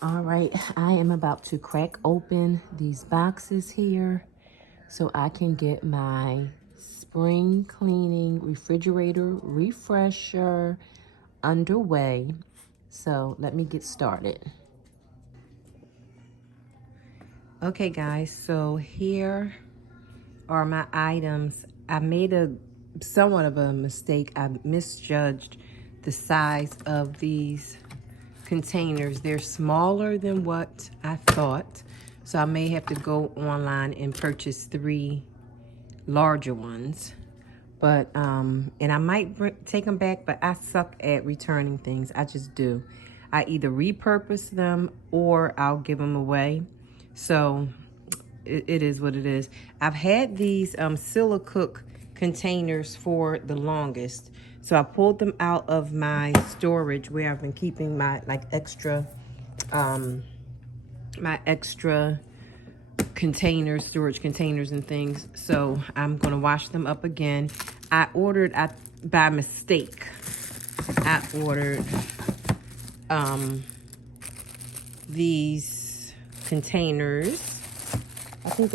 All right, I am about to crack open these boxes here so I can get my spring cleaning refrigerator refresher underway. So let me get started. Okay guys, so here are my items. I made somewhat of a mistake. I misjudged the size of these containers. They're smaller than what I thought. So I may have to go online and purchase 3 larger ones. But, and I might take them back, but I suck at returning things. I just do. I either repurpose them or I'll give them away. So it is what it is. I've had these Silicook containers for the longest. So I pulled them out of my storage where I've been keeping my extra containers, storage containers and things. So I'm gonna wash them up again. By mistake, I ordered these containers. I think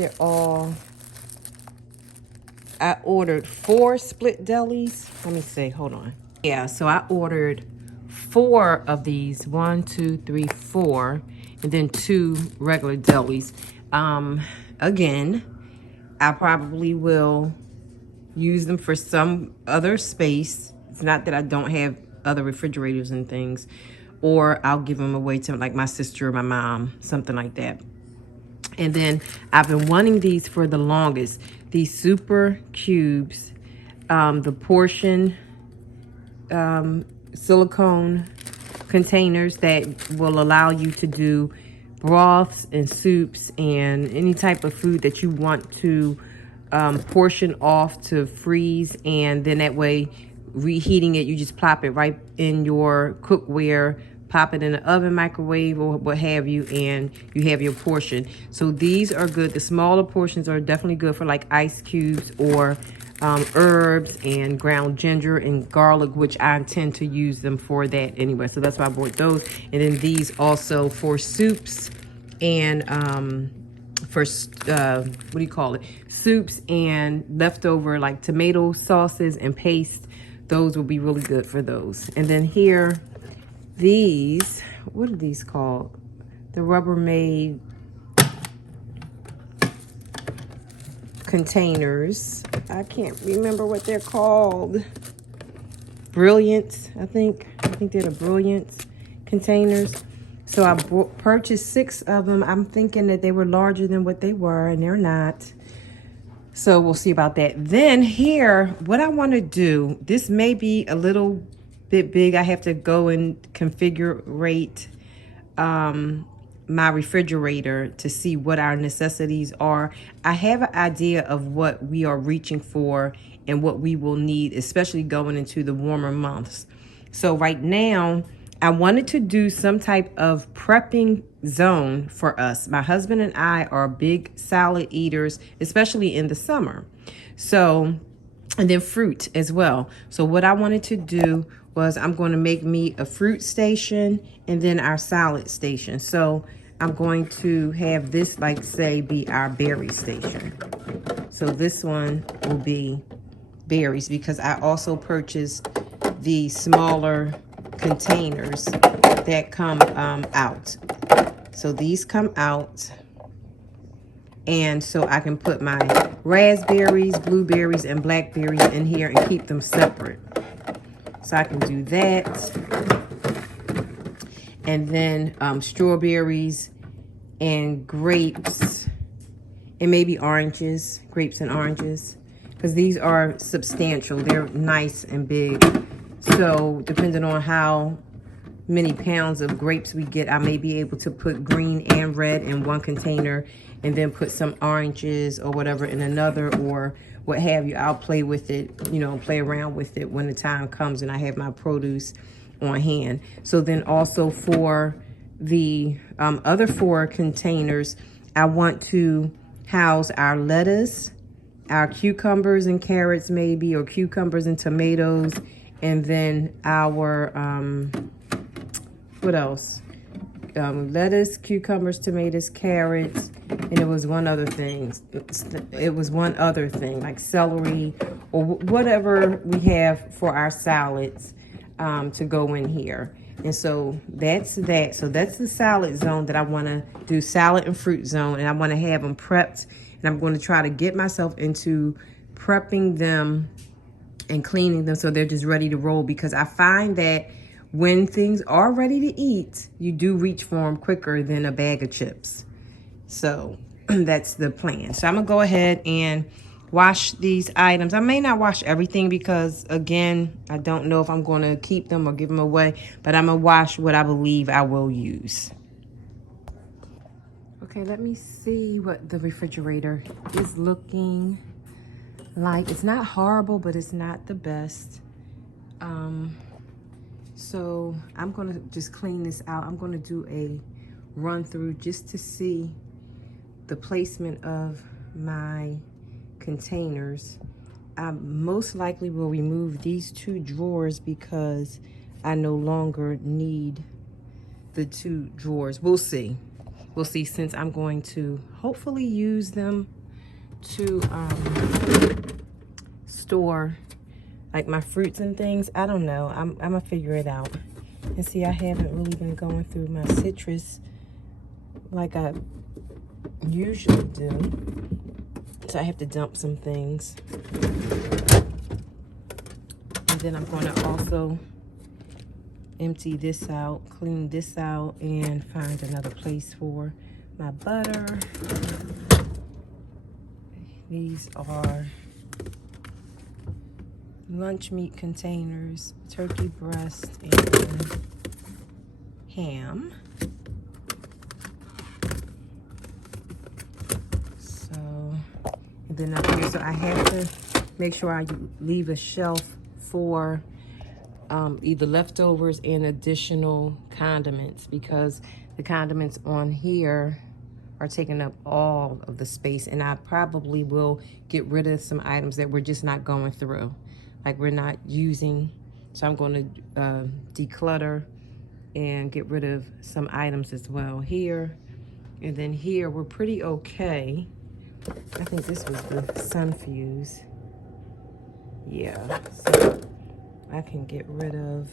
I ordered 4 split delis. Let me see, hold on. Yeah, so I ordered 4 of these, 1, 2, 3, 4, and then 2 regular delis. Again, I probably will use them for some other space. It's not that I don't have other refrigerators and things, or I'll give them away to like my sister or my mom, something like that. And then I've been wanting these for the longest. These super cubes, the portion silicone containers that will allow you to do broths and soups and any type of food that you want to portion off to freeze, and then that way reheating it, you just plop it right in your cookware, pop it in the oven, microwave, or what have you, and you have your portion. So these are good. The smaller portions are definitely good for like ice cubes or herbs and ground ginger and garlic, which I intend to use them for that anyway. So that's why I bought those. And then these also for soups and for what do you call it? Soups and leftover like tomato sauces and paste. Those will be really good for those. And then here, these, what are these called? The Rubbermaid containers. I can't remember what they're called. Brilliance, I think they're the Brilliance containers. So I purchased 6 of them. I'm thinking that they were larger than what they were, and they're not. So we'll see about that. Then here, what I want to do, this may be a little bit big. I have to go and configure my refrigerator to see what our necessities are. I have an idea of what we are reaching for and what we will need, especially going into the warmer months. So right now, I wanted to do some type of prepping zone for us. My husband and I are big salad eaters, especially in the summer. So, and then fruit as well. So what I wanted to do was I'm going to make me a fruit station and then our salad station. So I'm going to have this, like say, be our berry station. So this one will be berries, because I also purchased the smaller containers that come out. So these come out, and so I can put my raspberries, blueberries, and blackberries in here and keep them separate. So I can do that. And then strawberries and grapes, and maybe oranges, grapes and oranges, because these are substantial. They're nice and big. So depending on how many pounds of grapes we get, I may be able to put green and red in one container and then put some oranges or whatever in another, or what have you. I'll play with it, you know, play around with it when the time comes and I have my produce on hand. So then also for the other 4 containers, I want to house our lettuce, our cucumbers and carrots maybe, or cucumbers and tomatoes, and then our, what else? lettuce, cucumbers, tomatoes, carrots, and it was one other thing. It was one other thing, like celery or whatever we have for our salads to go in here. And so that's that. So that's the salad zone that I want to do, salad and fruit zone. And I want to have them prepped. And I'm going to try to get myself into prepping them and cleaning them so they're just ready to roll, because I find that when things are ready to eat, you do reach for them quicker than a bag of chips. So that's the plan. So I'm gonna go ahead and wash these items. I may not wash everything because, again, I don't know if I'm going to keep them or give them away, but I'm gonna wash what I believe I will use. Okay, let me see what the refrigerator is looking like. It's not horrible, but it's not the best. So I'm gonna just clean this out. I'm gonna do a run through just to see the placement of my containers. I most likely will remove these 2 drawers because I no longer need the 2 drawers. We'll see. We'll see, since I'm going to hopefully use them to store like my fruits and things. I don't know. I'm gonna figure it out. And see, I haven't really been going through my citrus like I usually do. So I have to dump some things. And then I'm going to also empty this out, clean this out, and find another place for my butter. These are lunch meat containers, turkey breast, and ham. So, and then up here, so I have to make sure I leave a shelf for either leftovers and additional condiments, because the condiments on here are taking up all of the space, and I probably will get rid of some items that we're just not going through, like we're not using. So I'm going to declutter and get rid of some items as well here. And then here we're pretty okay. I think this was the sun fuse. Yeah, so I can get rid of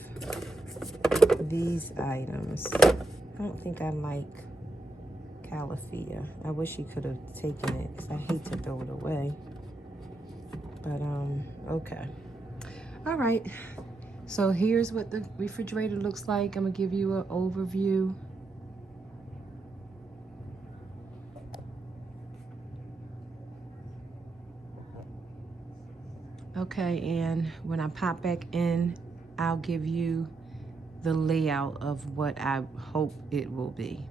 these items. I don't think I like Califia. I wish he could have taken it because I hate to throw it away. But okay. All right. So here's what the refrigerator looks like. I'm gonna give you an overview. Okay, and when I pop back in, I'll give you the layout of what I hope it will be.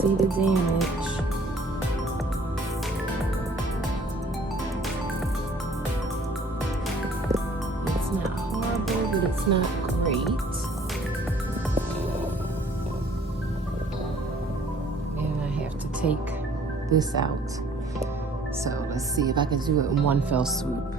See the damage. It's not horrible, but it's not great. And I have to take this out. So let's see if I can do it in one fell swoop.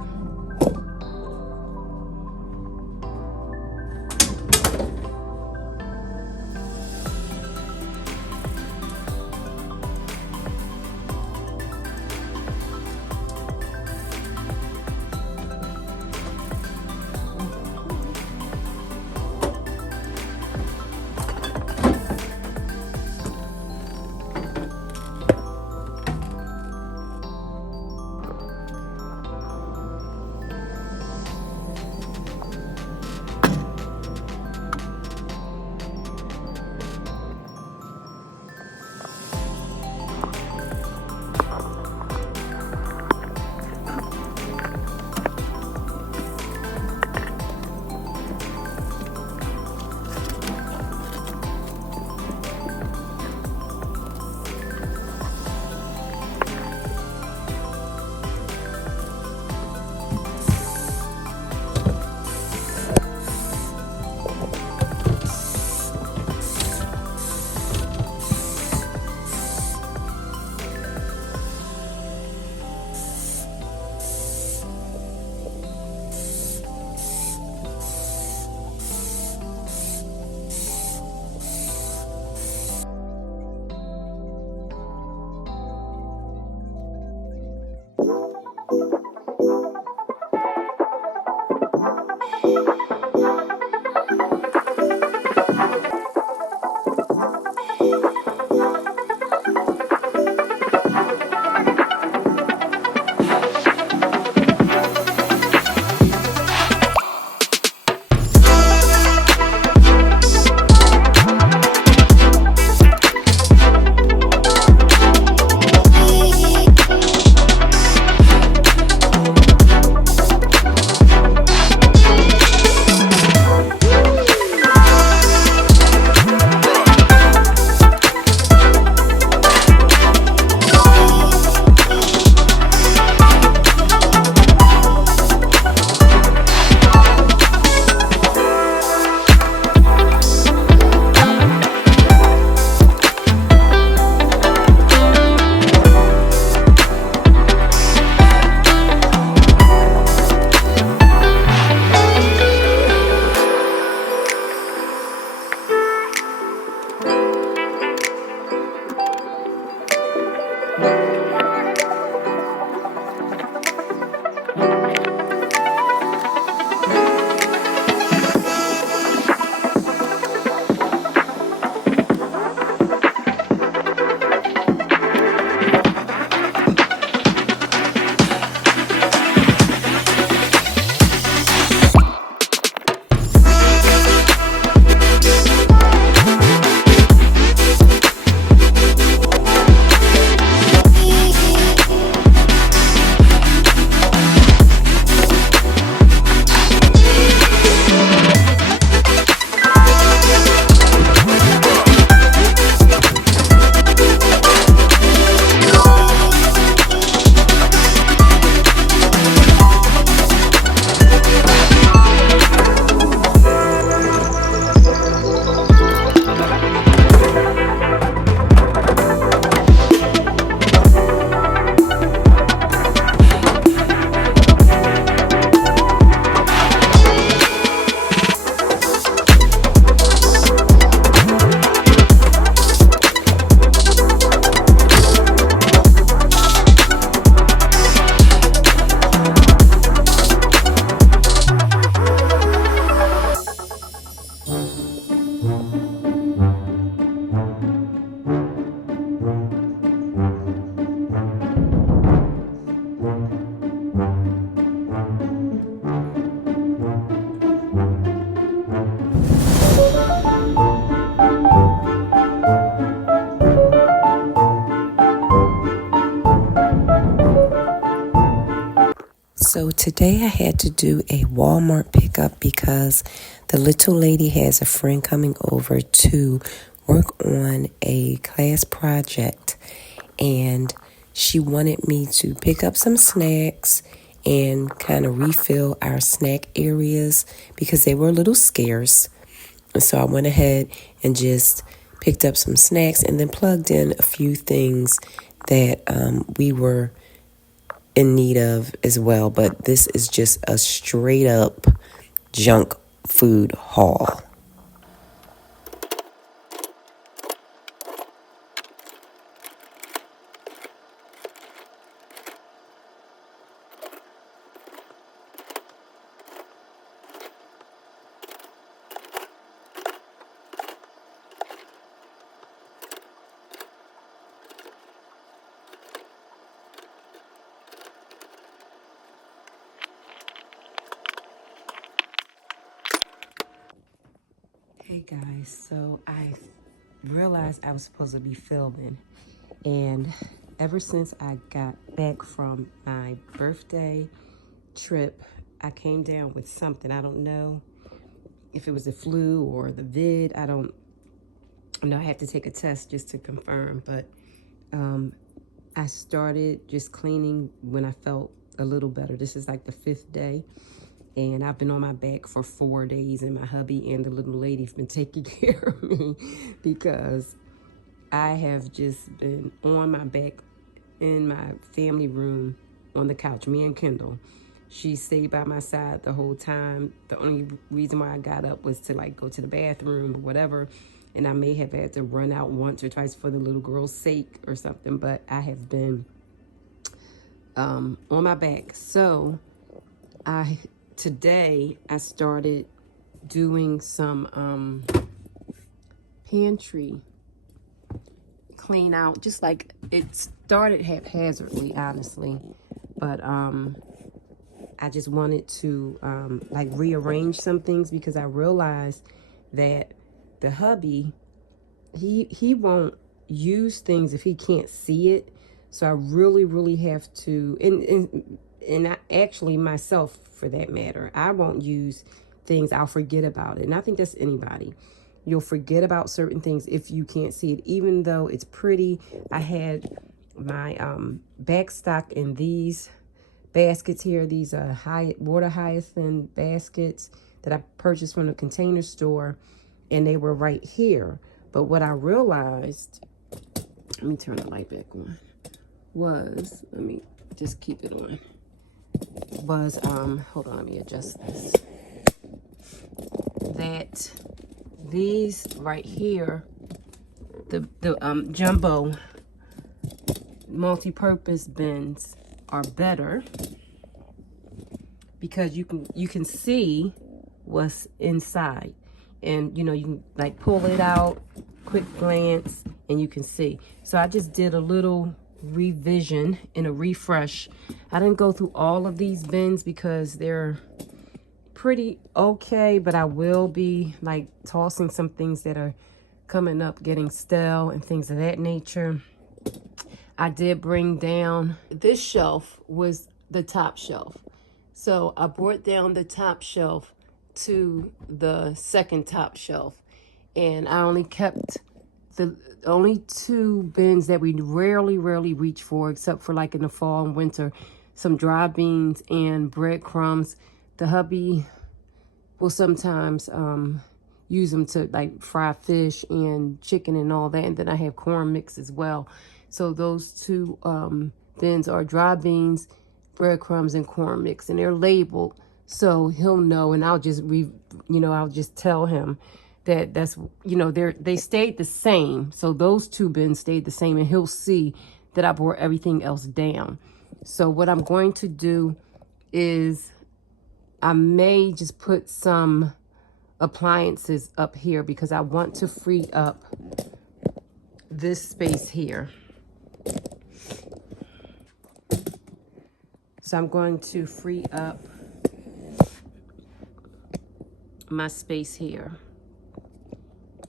Today I had to do a Walmart pickup because the little lady has a friend coming over to work on a class project, and she wanted me to pick up some snacks and kind of refill our snack areas because they were a little scarce. And so I went ahead and just picked up some snacks and then plugged in a few things that we were in need of as well. But this is just a straight up junk food haul. Hey guys, so I realized I was supposed to be filming, and ever since I got back from my birthday trip, I came down with something. I don't know if it was the flu or the vid. I don't know. I have to take a test just to confirm, but I started just cleaning when I felt a little better. This is like the 5th day. And I've been on my back for 4 days, and my hubby and the little lady's been taking care of me because I have just been on my back in my family room on the couch, me and Kendall. She stayed by my side the whole time. The only reason why I got up was to like go to the bathroom or whatever. And I may have had to run out once or twice for the little girl's sake or something, but I have been on my back. So today I started doing some pantry clean out, just like it started haphazardly, honestly, but I just wanted to like rearrange some things because I realized that the hubby, he won't use things if he can't see it. So I really have to, and I actually myself, for that matter, I won't use things. I'll forget about it. And I think that's anybody. You'll forget about certain things if you can't see it, even though it's pretty. I had my back stock in these baskets here. These are water hyacinth baskets that I purchased from the Container Store, and they were right here. But what I realized, let me turn the light back on, was, let me just keep it on, was, hold on, let me adjust this, that these right here, the jumbo multi-purpose bins are better because you can see what's inside, and you know, you can like pull it out, quick glance, and you can see. So I just did a little revision and a refresh. I didn't go through all of these bins because they're pretty okay, but I will be like tossing some things that are coming up, getting stale and things of that nature. I did bring down, this shelf was the top shelf, so I brought down the top shelf to the second top shelf, and I only kept the only 2 bins that we rarely reach for, except for like in the fall and winter, some dry beans and breadcrumbs. The hubby will sometimes use them to like fry fish and chicken and all that, and then I have corn mix as well. So those 2 bins are dry beans, breadcrumbs, and corn mix, and they're labeled, so he'll know. And I'll just I'll just tell him that that's, they stayed the same. So those 2 bins stayed the same, and he'll see that I brought everything else down. So what I'm going to do is I may just put some appliances up here because I want to free up this space here. So I'm going to free up my space here,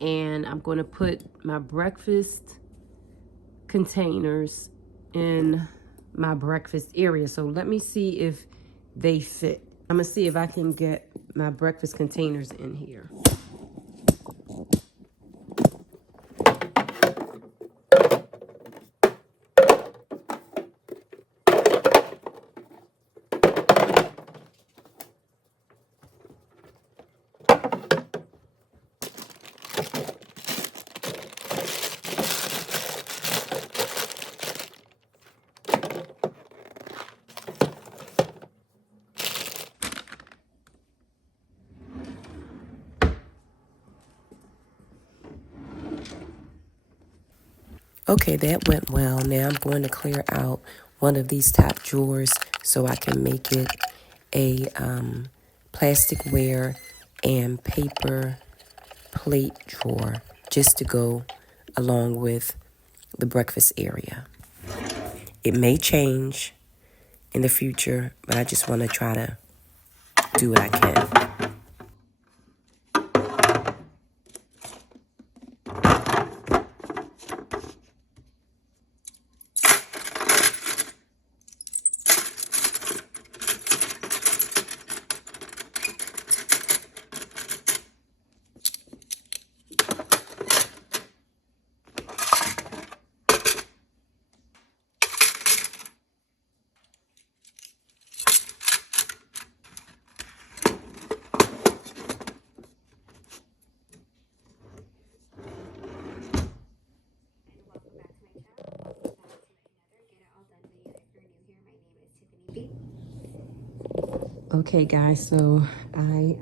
and I'm going to put my breakfast containers in my breakfast area. So let me see if they fit. I'm gonna see if I can get my breakfast containers in here. Okay, that went well. Now I'm going to clear out one of these top drawers so I can make it a plasticware and paper plate drawer just to go along with the breakfast area. It may change in the future, but I just want to try to do what I can. Okay guys, so I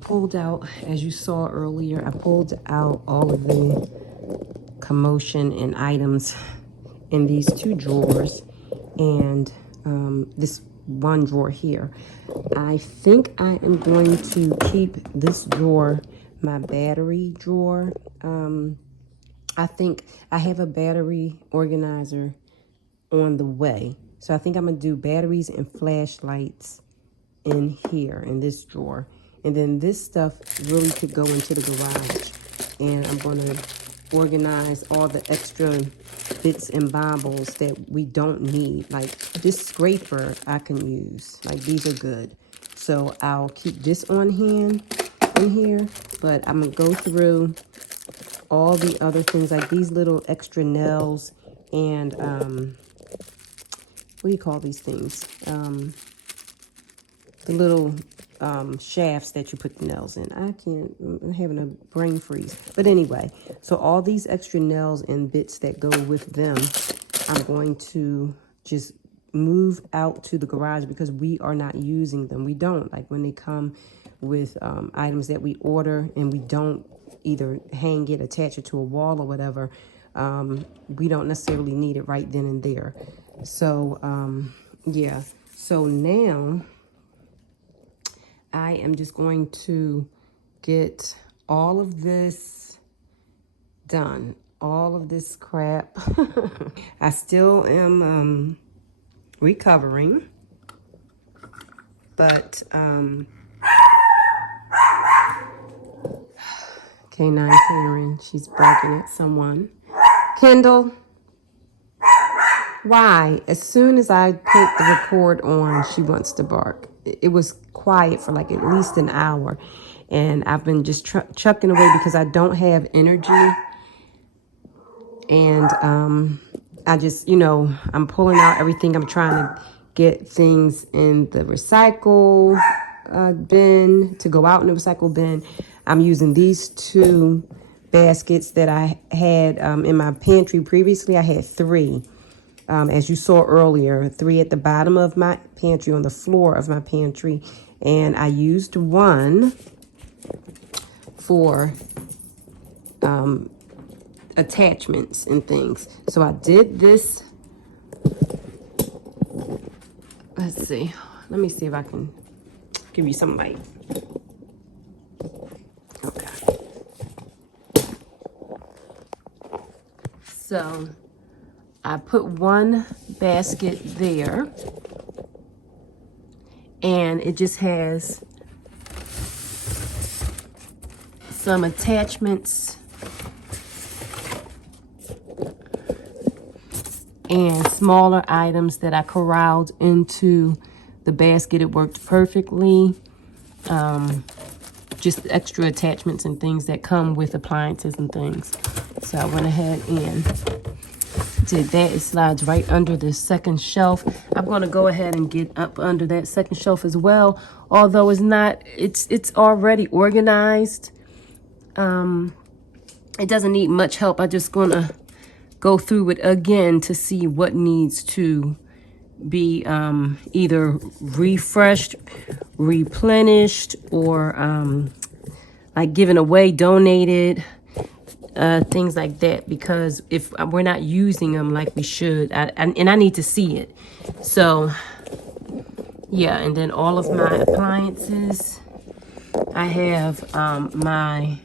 pulled out, as you saw earlier, I pulled out all of the commotion and items in these two drawers and this one drawer here. I think I am going to keep this drawer my battery drawer. I think I have a battery organizer on the way. So I think I'm gonna do batteries and flashlights in here in this drawer. And then this stuff really could go into the garage. And I'm gonna organize all the extra bits and bobbles that we don't need. Like this scraper I can use. Like these are good. So I'll keep this on hand in here, but I'm gonna go through all the other things like these little extra nails and what do you call these things? The little shafts that you put the nails in. I'm having a brain freeze. But anyway, so all these extra nails and bits that go with them, I'm going to just move out to the garage because we are not using them. We don't. Like when they come with items that we order and we don't either hang it, attach it to a wall or whatever, we don't necessarily need it right then and there. So, yeah. So now I am just going to get all of this done. All of this crap. I still am recovering. But, K9 Karen, she's barking at someone. Kendall. Why? As soon as I put the record on, she wants to bark. It was quiet for like at least an hour. And I've been just chucking away because I don't have energy. And I just, I'm pulling out everything. I'm trying to get things in the recycle bin, to go out in the recycle bin. I'm using these two baskets that I had in my pantry previously. I had 3. As you saw earlier, 3 at the bottom of my pantry, on the floor of my pantry. And I used one for attachments and things. So I did this. Let's see. Let me see if I can give you some light. Okay. So I put one basket there, and it just has some attachments and smaller items that I corralled into the basket. It worked perfectly. Just extra attachments and things that come with appliances and things. So I went ahead and did that. It slides right under the second shelf. I'm going to go ahead and get up under that second shelf as well. Although it's not, it's already organized. It doesn't need much help. I'm just going to go through it again to see what needs to be either refreshed, replenished, or like given away, donated, things like that, because if we're not using them like we should, and I need to see it. So yeah, and then all of my appliances, I have my,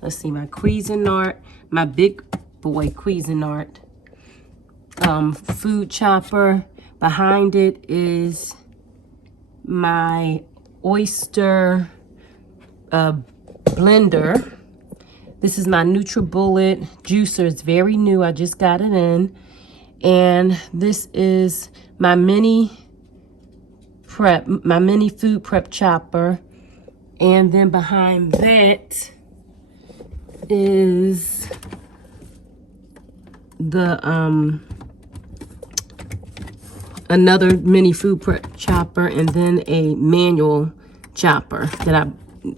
let's see, my Cuisinart, my big boy Cuisinart food chopper. Behind it is my oyster blender. This is my NutriBullet juicer. It's very new. I just got it in. And this is my mini food prep chopper. And then behind that is the another mini food prep chopper, and then a manual chopper that I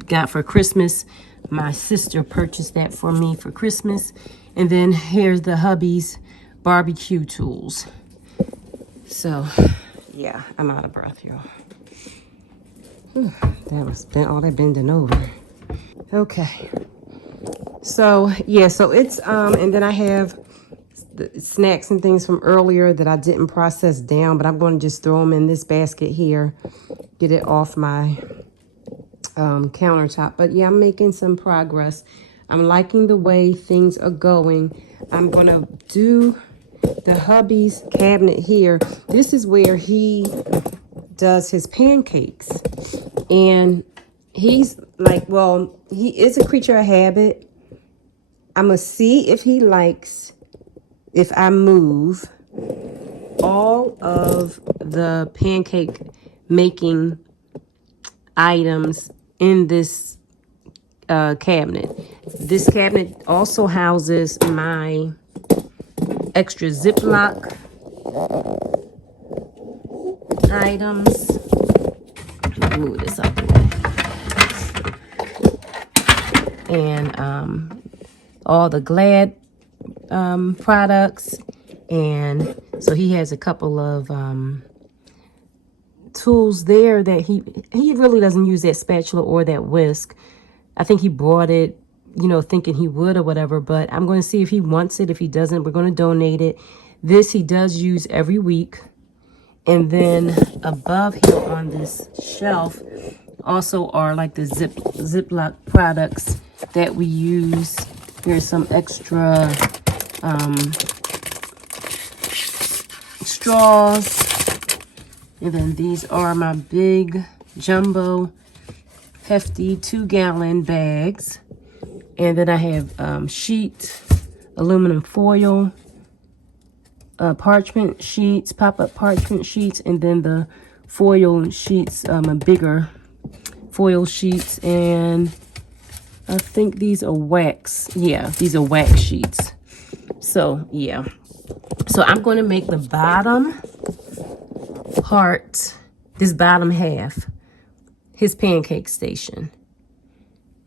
got for Christmas. My sister purchased that for me for Christmas. And then here's the hubby's barbecue tools. So yeah, I'm out of breath, y'all. That was all that bending over. Okay. So yeah, so it's and then I have the snacks and things from earlier that I didn't process down, but I'm going to just throw them in this basket here, get it off my countertop. But yeah, I'm making some progress. I'm liking the way things are going. I'm going to do the hubby's cabinet here. This is where he does his pancakes. And he's like, well, he is a creature of habit. I'm going to see if he likes if I move all of the pancake making items in this cabinet. This cabinet also houses my extra Ziploc items. Let me move this out the way. And all the Glad products. And so he has a couple of tools there that he really doesn't use, that spatula or that whisk. I think he bought it, you know, thinking he would or whatever, but I'm going to see if he wants it. If he doesn't, we're going to donate it. This he does use every week. And then above here on this shelf also are like the Ziploc products that we use. Here's some extra straws. And then these are my big jumbo hefty 2-gallon bags. And then I have sheet, aluminum foil, parchment sheets, pop-up parchment sheets, and then the foil sheets, a bigger foil sheets. And I think these are wax. Yeah, these are wax sheets. So yeah, so I'm going to make the bottom part, this bottom half, his pancake station,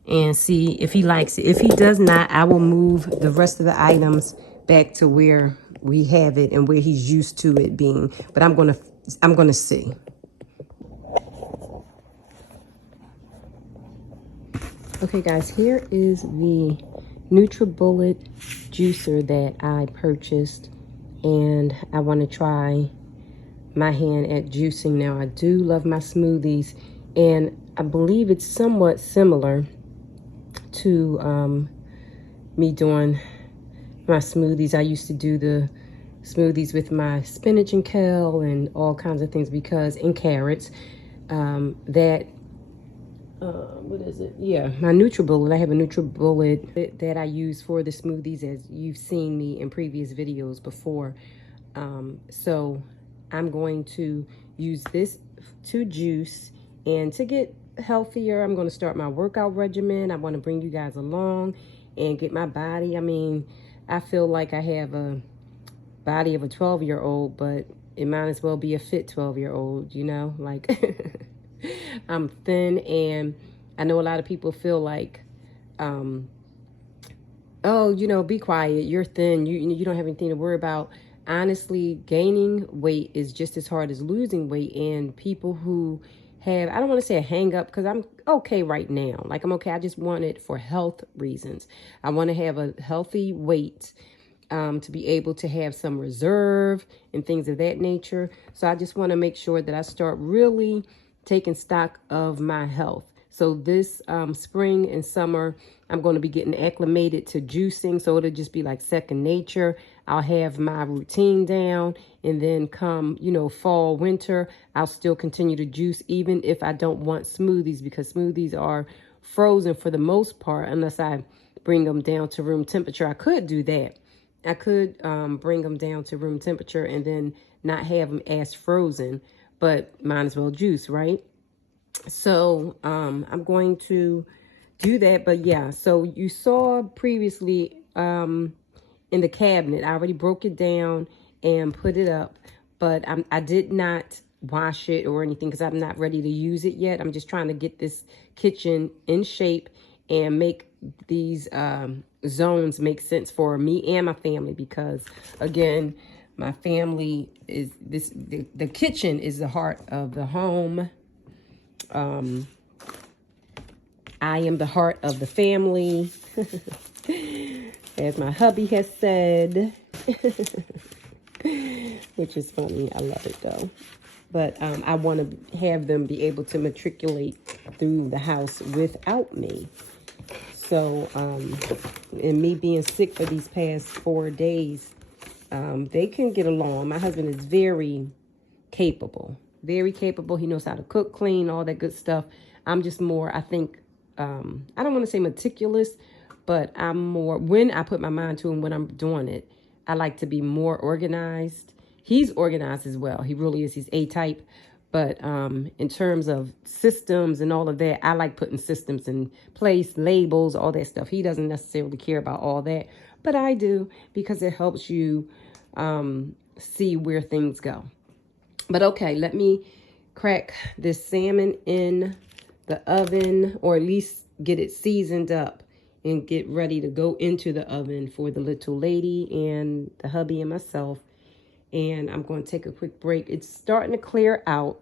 and see if he likes it. If he does not, I will move the rest of the items back to where we have it and where he's used to it being. But I'm gonna see. Okay guys, here is the NutriBullet juicer that I purchased, and I want to try my hand at juicing now. I do love my smoothies, and I believe it's somewhat similar to me doing my smoothies. I used to do the smoothies with my spinach and kale and all kinds of things, because in carrots, what is it? Yeah, my NutriBullet. I have a NutriBullet that I use for the smoothies, as you've seen me in previous videos before. So I'm going to use this to juice, and to get healthier, I'm going to start my workout regimen. I want to bring you guys along and get my body. I mean, I feel like I have a body of a 12-year-old, but it might as well be a fit 12-year-old, you know, like I'm thin, and I know a lot of people feel like, oh, you know, be quiet, you're thin, you don't have anything to worry about. Honestly, gaining weight is just as hard as losing weight, and people who have, I don't want to say a hang up, because I'm okay right now. Like, I'm okay. I just want it for health reasons. I want to have a healthy weight, to be able to have some reserve and things of that nature. So I just want to make sure that I start really taking stock of my health. So this spring and summer, I'm going to be getting acclimated to juicing. So it'll just be like second nature. I'll have my routine down. And then come, you know, fall, winter, I'll still continue to juice, even if I don't want smoothies, because smoothies are frozen for the most part, unless I bring them down to room temperature. I could do that. I could bring them down to room temperature and then not have them as frozen, but might as well juice, right? So I'm going to do that. But yeah, so you saw previously in the cabinet, I already broke it down and put it up, but I did not wash it or anything because I'm not ready to use it yet. I'm just trying to get this kitchen in shape and make these zones make sense for me and my family, because again, my family is the kitchen is the heart of the home. I am the heart of the family, as my hubby has said, which is funny. I love it though. But I want to have them be able to matriculate through the house without me. So, and me being sick for these past 4 days, they can get along. My husband is very capable, very capable. He knows how to cook, clean, all that good stuff. I'm just more, I think, I don't want to say meticulous, but I'm more, when I put my mind to it and when I'm doing it, I like to be more organized. He's organized as well. He really is. He's A-type. But in terms of systems and all of that, I like putting systems in place, labels, all that stuff. He doesn't necessarily care about all that, but I do, because it helps you see where things go. But okay, let me crack this salmon in the oven, or at least get it seasoned up and get ready to go into the oven for the little lady and the hubby and myself. And I'm going to take a quick break. It's starting to clear out,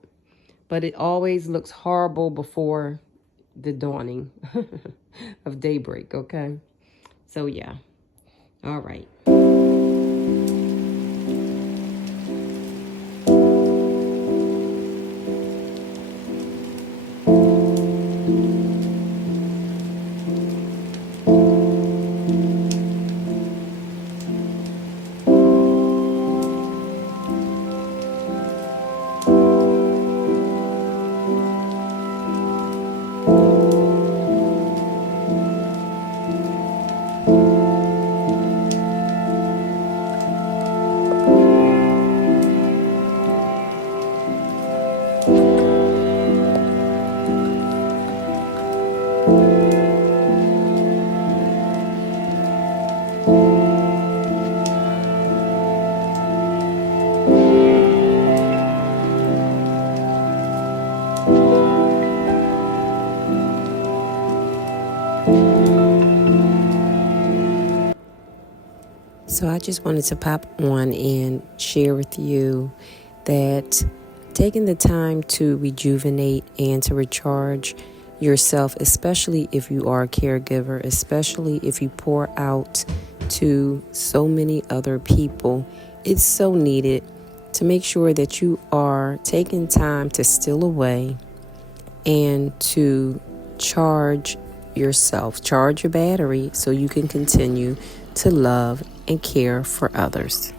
but it always looks horrible before the dawning of daybreak, okay? So, yeah. All right. So I just wanted to pop on and share with you that taking the time to rejuvenate and to recharge yourself, especially if you are a caregiver, especially if you pour out to so many other people, it's so needed to make sure that you are taking time to steal away and to charge yourself, charge your battery, so you can continue to love and care for others.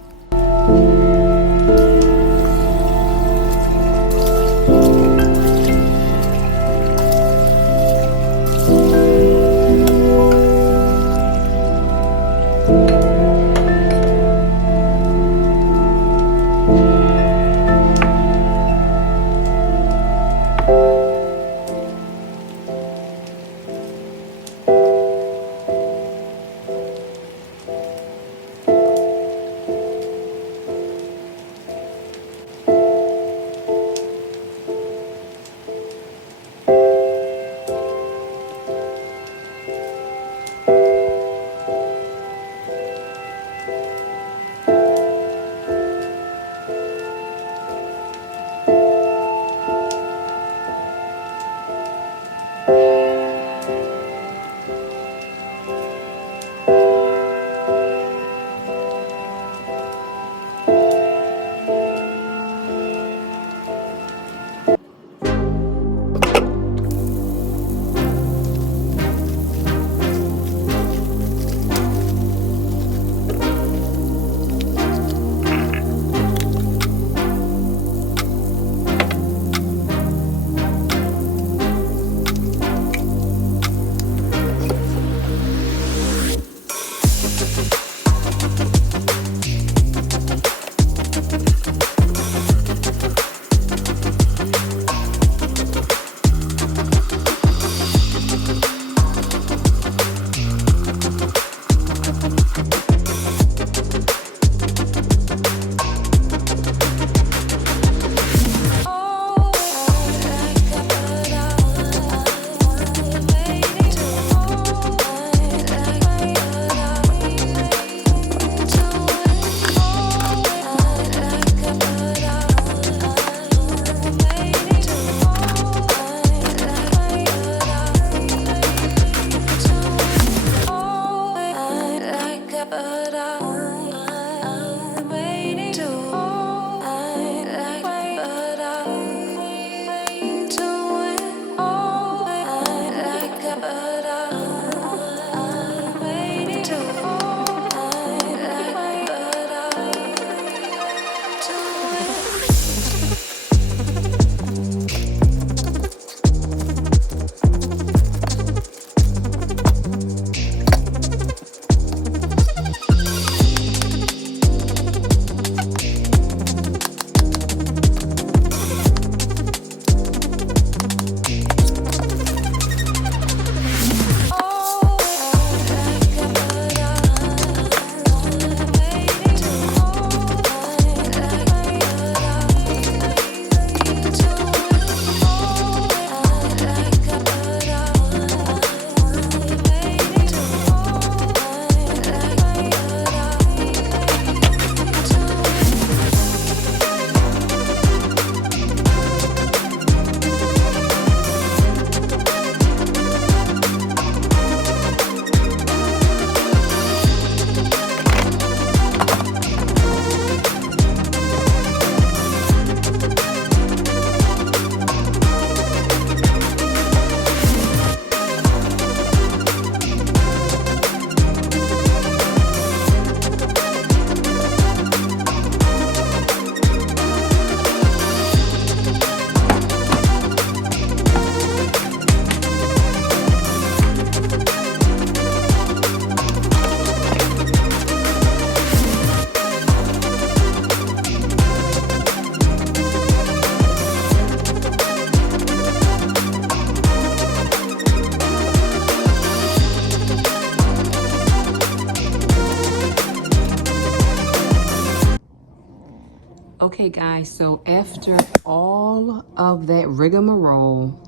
Okay guys, so after all of that rigmarole,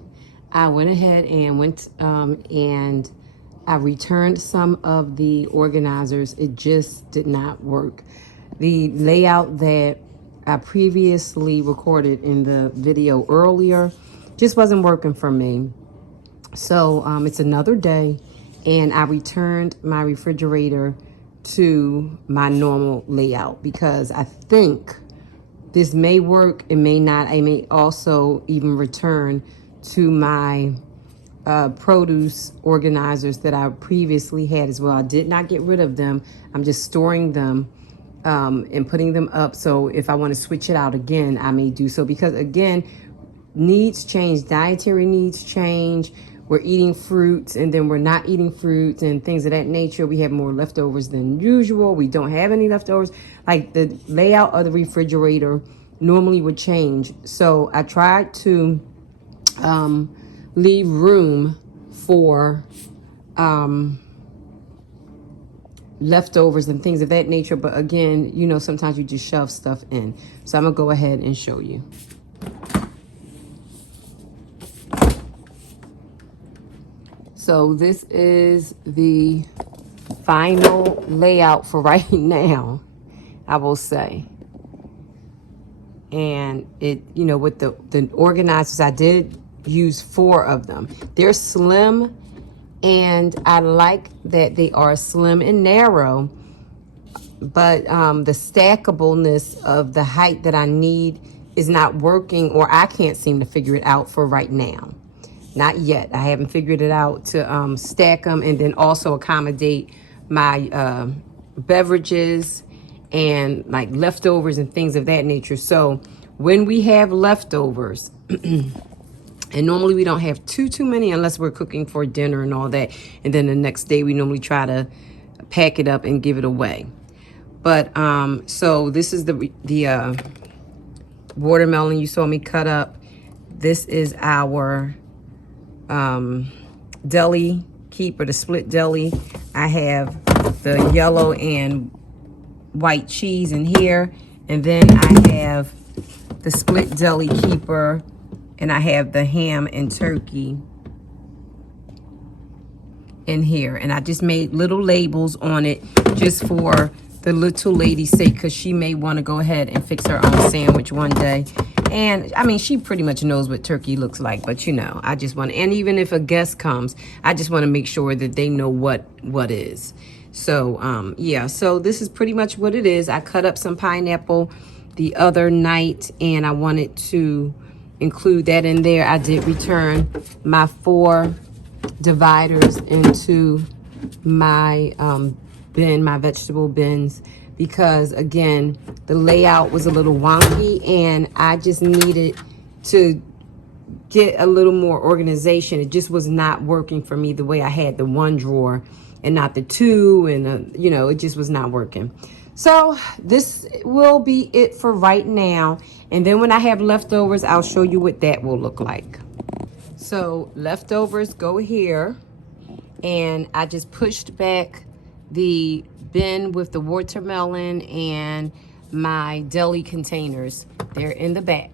I went ahead and and I returned some of the organizers. It just did not work. The layout that I previously recorded in the video earlier just wasn't working for me. So it's another day, and I returned my refrigerator to my normal layout because I think this may work, it may not. I may also even return to my produce organizers that I previously had as well. I did not get rid of them. I'm just storing them and putting them up. So if I want to switch it out again, I may do so, because again, needs change, dietary needs change. We're eating fruits and then we're not eating fruits and things of that nature. We have more leftovers than usual. We don't have any leftovers. Like the layout of the refrigerator normally would change. So I tried to leave room for leftovers and things of that nature. But again, you know, sometimes you just shove stuff in. So I'm gonna go ahead and show you. So this is the final layout for right now, I will say. And it, you know, with the organizers, I did use 4 of them. They're slim, and I like that they are slim and narrow, but the stackableness of the height that I need is not working, or I can't seem to figure it out for right now. Not yet. I haven't figured it out to stack them and then also accommodate my beverages and like leftovers and things of that nature. So when we have leftovers, and normally we don't have too many unless we're cooking for dinner and all that, and then the next day we normally try to pack it up and give it away. But so this is the watermelon you saw me cut up. This is our deli keeper, the split deli. I have the yellow and white cheese in here, and then I have the split deli keeper, and I have the ham and turkey in here. And I just made little labels on it just for the little lady's sake, because she may want to go ahead and fix her own sandwich one day. And I mean, she pretty much knows what turkey looks like, but you know, I just want, and even if a guest comes, I just want to make sure that they know what is. So yeah, so this is pretty much what it is. I cut up some pineapple the other night, and I wanted to include that in there. I did return my 4 dividers into my bin, my vegetable bins, because again, the layout was a little wonky and I just needed to get a little more organization. It just was not working for me the way I had the 1 drawer and not the 2, and you know, it just was not working. So this will be it for right now, and then when I have leftovers, I'll show you what that will look like. So leftovers go here, and I just pushed back the bin with the watermelon and my deli containers. They're in the back,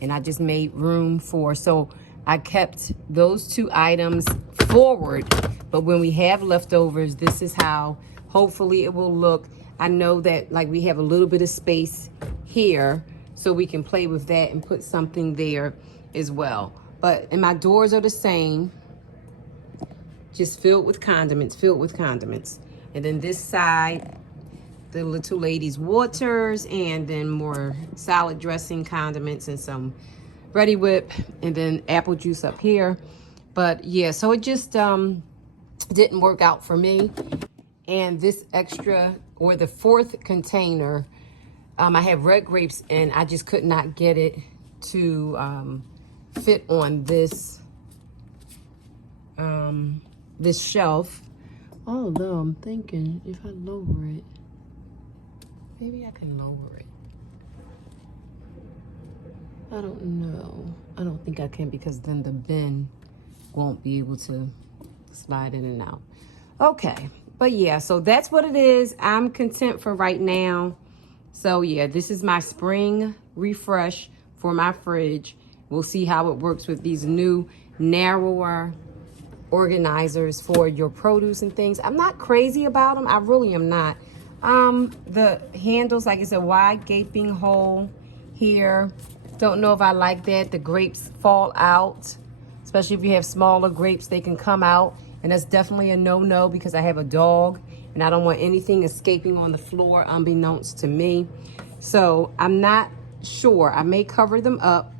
and I just made room for, so I kept those 2 items forward, but when we have leftovers, this is how hopefully it will look. I know that like we have a little bit of space here, so we can play with that and put something there as well. But, and my doors are the same, just filled with condiments, And then this side, the little lady's waters, and then more salad dressing, condiments, and some Ready Whip, and then apple juice up here. But yeah, so it just didn't work out for me. And this extra, or the 4th container, I have red grapes, and I just could not get it to fit on this this shelf. Although I'm thinking if I lower it, maybe I can lower it. I don't know. I don't think I can, because then the bin won't be able to slide in and out. Okay, but yeah, so that's what it is. I'm content for right now. So yeah, this is my spring refresh for my fridge. We'll see how it works with these new narrower organizers for your produce and things. I'm not crazy about them. I really am not. The handles, like it's a wide gaping hole here. Don't know if I like that. The grapes fall out, especially if you have smaller grapes, they can come out. And that's definitely a no-no because I have a dog and I don't want anything escaping on the floor unbeknownst to me. So I'm not sure. I may cover them up.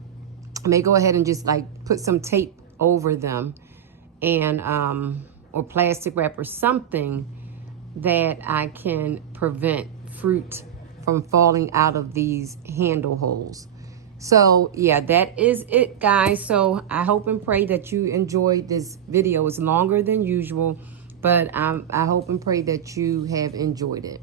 I may go ahead and just like put some tape over them and or plastic wrap or something that I can prevent fruit from falling out of these handle holes. So yeah, that is it, guys. So I hope and pray that you enjoyed this video. It's longer than usual, but I hope and pray that you have enjoyed it.